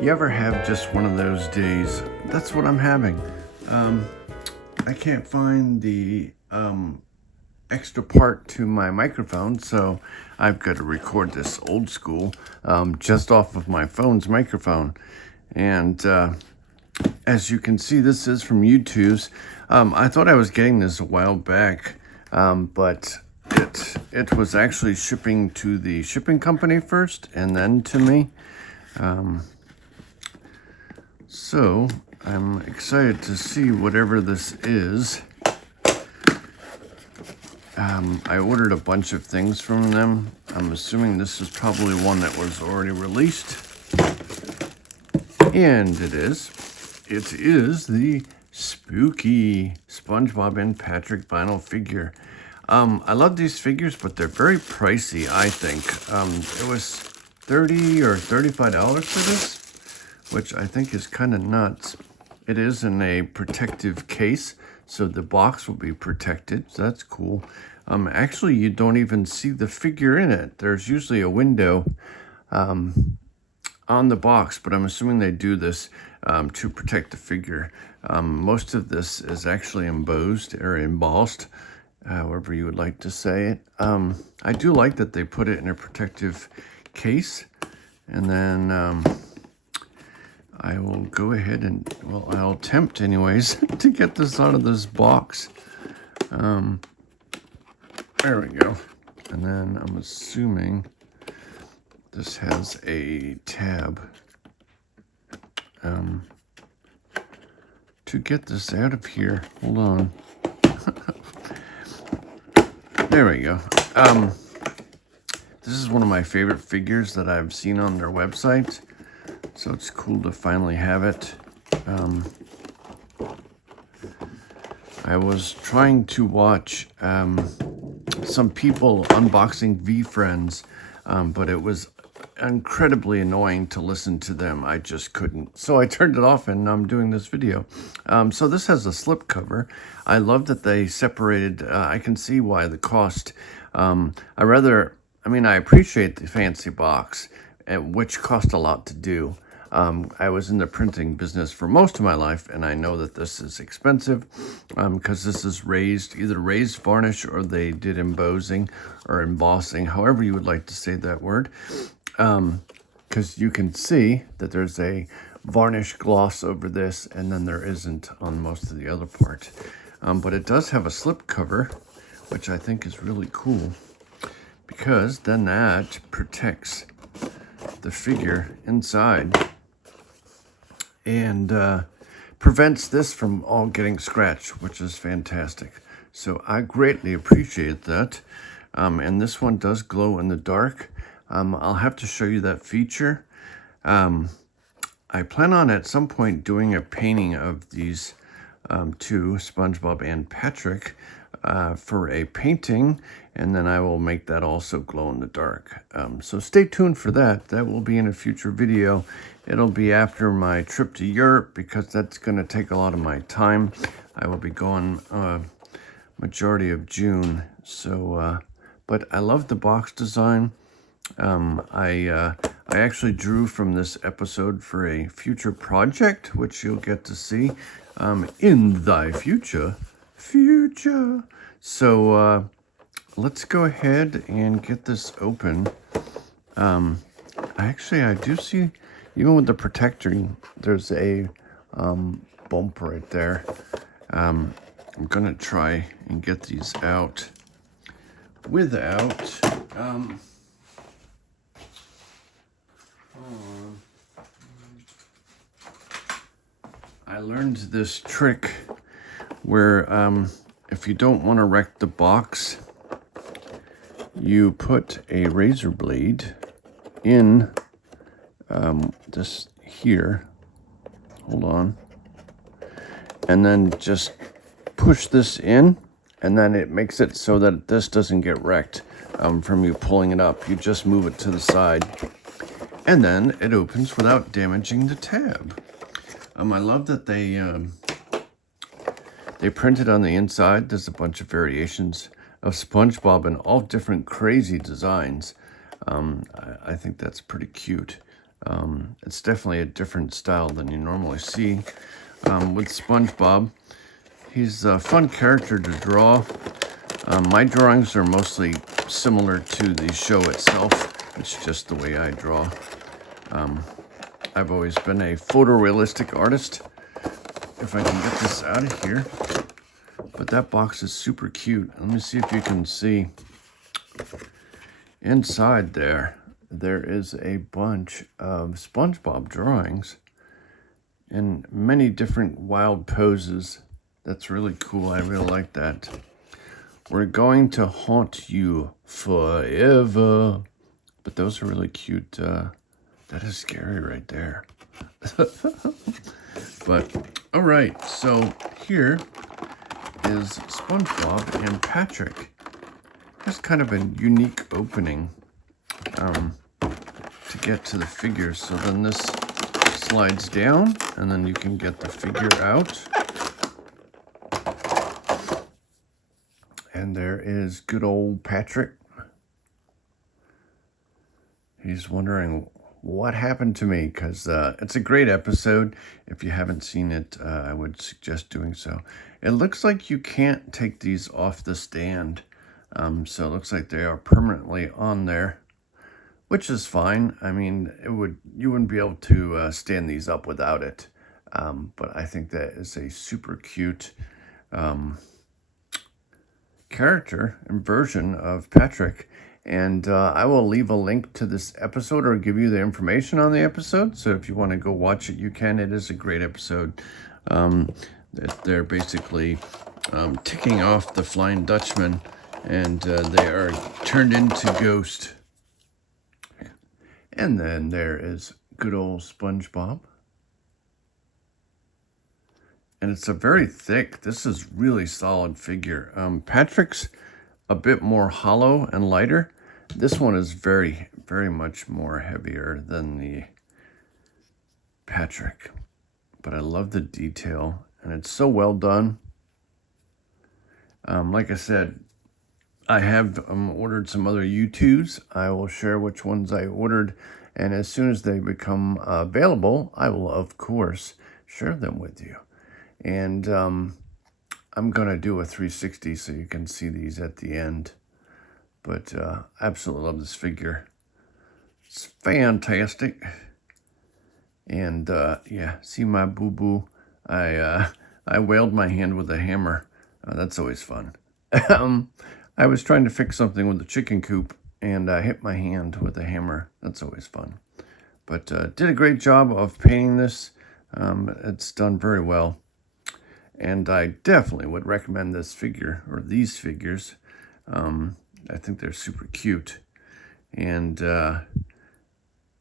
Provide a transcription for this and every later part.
You ever have just one of those days? That's what I'm having. I can't find the extra part to my microphone, so I've got to record this old school just off of my phone's microphone. And as you can see, this is from YouTooz. I thought I was getting this a while back, but it was actually shipping to the shipping company first and then to me. So I'm excited to see whatever this is. I ordered a bunch of things from them. I'm assuming this is probably one that was already released. And it is. It is the spooky SpongeBob and Patrick vinyl figure. I love these figures, but they're very pricey, I think. It was $30 or $35 for this, which I think is kind of nuts. It is in a protective case, so the box will be protected, so that's cool. Actually, you don't even see the figure in it. There's usually a window on the box, but I'm assuming they do this to protect the figure. Most of this is actually embossed, however you would like to say it. I do like that they put it in a protective case, and then I will go ahead and, well, I'll attempt anyways to get this out of this box. There we go. And then I'm assuming this has a tab to get this out of here. Hold on. There we go. This is one of my favorite figures that I've seen on their website, so it's cool to finally have it. I was trying to watch some people unboxing V-Friends, but it was incredibly annoying to listen to them. I just couldn't. So I turned it off and I'm doing this video. So this has a slip cover. I love that they separated. I can see why the cost. I appreciate the fancy box, which cost a lot to do. I was in the printing business for most of my life, and I know that this is expensive because this is either raised varnish, or they did embossing or embossing, however you would like to say that word. Because you can see that there's a varnish gloss over this, and then there isn't on most of the other part. But it does have a slip cover, which I think is really cool, because then that protects the figure inside and prevents this from all getting scratched, which is fantastic. So I greatly appreciate that. And this one does glow in the dark. I'll have to show you that feature. I plan on at some point doing a painting of these two, SpongeBob and Patrick, for a painting, and then I will make that also glow in the dark. So stay tuned for that. That will be in a future video. It'll be after my trip to Europe, because that's going to take a lot of my time. I will be gone majority of June. So, but I love the box design. I actually drew from this episode for a future project, which you'll get to see in thy future. So let's go ahead and get this open. Actually, I do see, even with the protector, there's a bump right there. I'm gonna try and get these out without I learned this trick where if you don't want to wreck the box, you put a razor blade in this here. Hold on. And then just push this in, and then it makes it so that this doesn't get wrecked from you pulling it up. You just move it to the side, and then it opens without damaging the tab. I love that they printed on the inside. There's a bunch of variations of SpongeBob in all different crazy designs. I think that's pretty cute. It's definitely a different style than you normally see with SpongeBob. He's a fun character to draw. My drawings are mostly similar to the show itself. It's just the way I draw. I've always been a photorealistic artist. If I can get this out of here. But that box is super cute. Let me see if you can see. Inside there is a bunch of SpongeBob drawings in many different wild poses. That's really cool. I really like that. We're going to haunt you forever. But those are really cute. That is scary right there. But, all right. So here is SpongeBob and Patrick. It's kind of a unique opening to get to the figures. So then this slides down, and then you can get the figure out. And there is good old Patrick. He's wondering what happened to me, because it's a great episode. If you haven't seen it, I would suggest doing so. It looks like you can't take these off the stand. So it looks like they are permanently on there, which is fine. I mean, you wouldn't be able to stand these up without it. But I think that is a super cute character and version of Patrick. And I will leave a link to this episode or give you the information on the episode. So if you want to go watch it, you can. It is a great episode. They're basically ticking off the Flying Dutchman, and they are turned into ghosts. And then there is good old SpongeBob. And it's a very thick, this is really solid figure. Patrick's a bit more hollow and lighter. This one is very, very much more heavier than the Patrick. But I love the detail, and it's so well done. Like I said, I have ordered some other YouTooz. I will share which ones I ordered, and as soon as they become available, I will, of course, share them with you. And I'm going to do a 360 so you can see these at the end. But I absolutely love this figure. It's fantastic. And yeah, see my boo-boo? I wailed my hand with a hammer. That's always fun. I was trying to fix something with the chicken coop, and I hit my hand with a hammer. That's always fun. But did a great job of painting this. It's done very well. And I definitely would recommend this figure, or these figures. I think they're super cute. And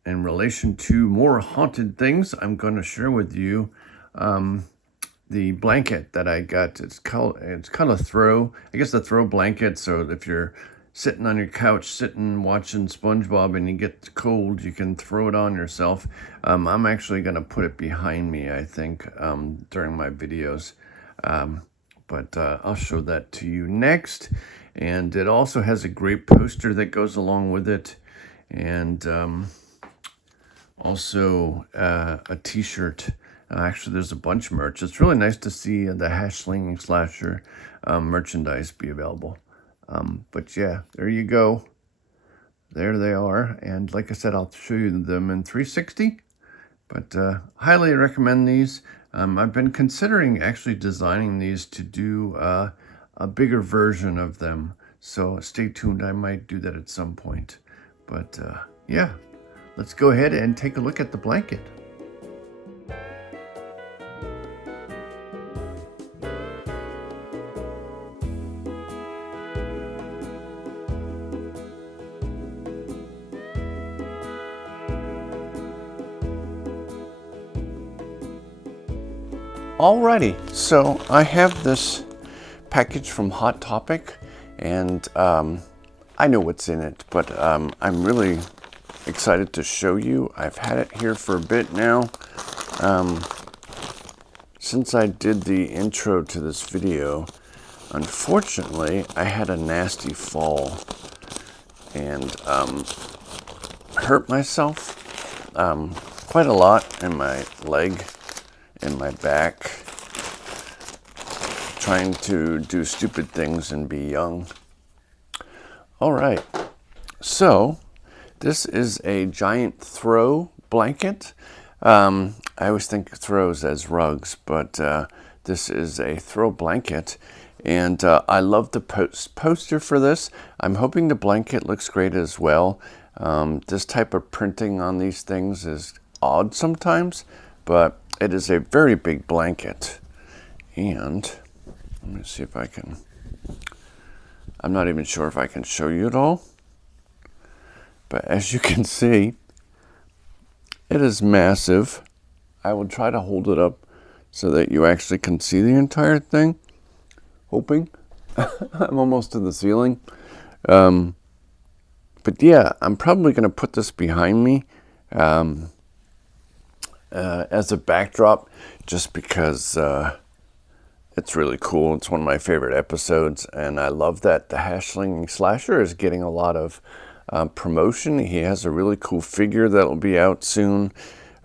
in relation to more haunted things, I'm going to share with you the blanket that I got. It's called a throw. I guess the throw blanket. So if you're sitting on your couch, sitting watching SpongeBob, and you get cold, you can throw it on yourself. I'm actually going to put it behind me, I think, during my videos. But I'll show that to you next. And it also has a great poster that goes along with it. And also a t-shirt. Actually, there's a bunch of merch. It's really nice to see the Hash-Slinging slasher merchandise be available. But yeah, there you go. There they are. And like I said, I'll show you them in 360. But highly recommend these. I've been considering actually designing these to do a bigger version of them. So stay tuned. I might do that at some point. But yeah, let's go ahead and take a look at the blanket. Alrighty, so I have this package from Hot Topic, and I know what's in it, but I'm really excited to show you. I've had it here for a bit now. Since I did the intro to this video, unfortunately, I had a nasty fall and hurt myself. quite a lot in my leg, in my back, trying to do stupid things and be young. All right, so this is a giant throw blanket. I always think of throws as rugs, but this is a throw blanket. And I love the poster for this. I'm hoping the blanket looks great as well. This type of printing on these things is odd sometimes, but it is a very big blanket. And let me see if I can, I'm not even sure if I can show you it all. But as you can see, it is massive. I will try to hold it up so that you actually can see the entire thing. Hoping. I'm almost to the ceiling. But yeah, I'm probably going to put this behind me as a backdrop just because it's really cool. It's one of my favorite episodes, and I love that the Hash-Slinging Slasher is getting a lot of promotion. He has a really cool figure that will be out soon.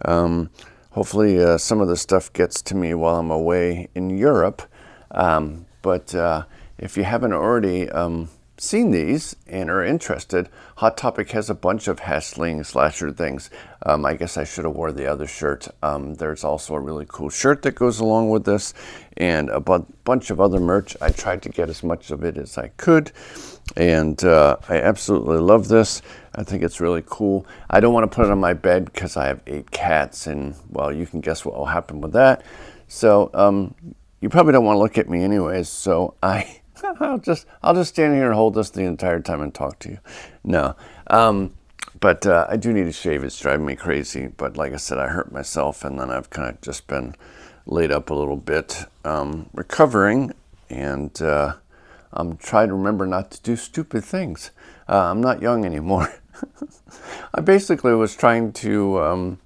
Hopefully some of the stuff gets to me while I'm away in Europe. But if you haven't already seen these and are interested, Hot Topic has a bunch of Hash-Slinging Slasher things. I guess I should have wore the other shirt. There's also a really cool shirt that goes along with this, and a bunch of other merch. I tried to get as much of it as I could, and I absolutely love this. I think it's really cool. I don't want to put it on my bed because I have 8 cats, and well, you can guess what will happen with that. So you probably don't want to look at me anyways, so I'll just stand here and hold this the entire time and talk to you. No, but I do need to shave. It's driving me crazy. But like I said, I hurt myself, and then I've kind of just been laid up a little bit, recovering, and I'm trying to remember not to do stupid things. I'm not young anymore. I basically was trying to,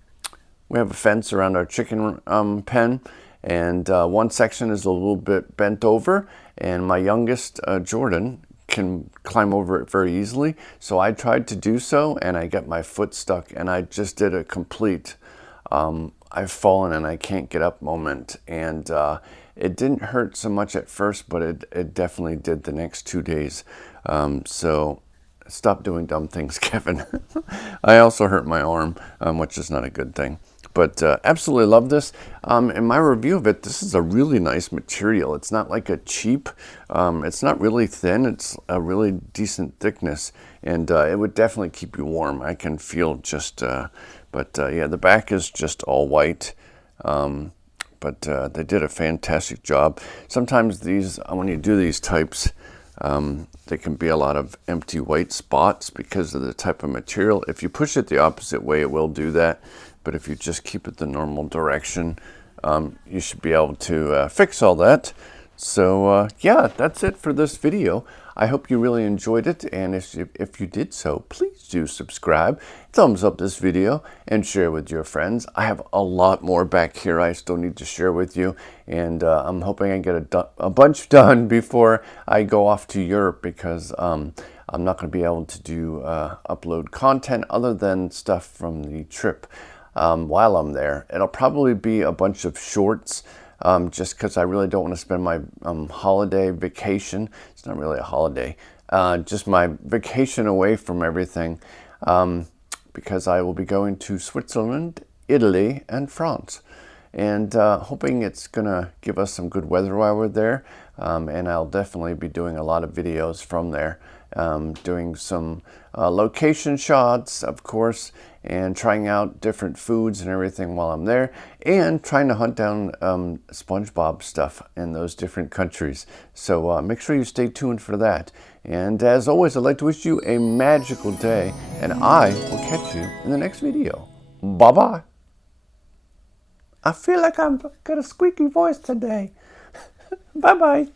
we have a fence around our chicken pen, and one section is a little bit bent over, and my youngest, Jordan, can climb over it very easily. So I tried to do so, and I got my foot stuck, and I just did a complete, I've fallen and I can't get up moment. And it didn't hurt so much at first, but it definitely did the next 2 days. So stop doing dumb things, Kevin. I also hurt my arm, which is not a good thing. But absolutely love this. In my review of it, this is a really nice material. It's not like a cheap, it's not really thin. It's a really decent thickness, and it would definitely keep you warm. I can feel just, yeah, the back is just all white. But they did a fantastic job. Sometimes these, when you do these types, there can be a lot of empty white spots because of the type of material. If you push it the opposite way, it will do that. But if you just keep it the normal direction, you should be able to fix all that. So yeah, that's it for this video. I hope you really enjoyed it, and if you did so, please do subscribe, thumbs up this video, and share with your friends. I have a lot more back here I still need to share with you, and I'm hoping I get a bunch done before I go off to Europe, because I'm not going to be able to do upload content other than stuff from the trip while I'm there. It'll probably be a bunch of shorts, just because I really don't want to spend my holiday vacation. It's not really a holiday, just my vacation away from everything, because I will be going to Switzerland, Italy, and France, and hoping it's gonna give us some good weather while we're there, and I'll definitely be doing a lot of videos from there, doing some location shots, of course, and trying out different foods and everything while I'm there, and trying to hunt down SpongeBob stuff in those different countries. So make sure you stay tuned for that. And as always, I'd like to wish you a magical day, and I will catch you in the next video. Bye-bye. I feel like I've got a squeaky voice today. Bye-bye.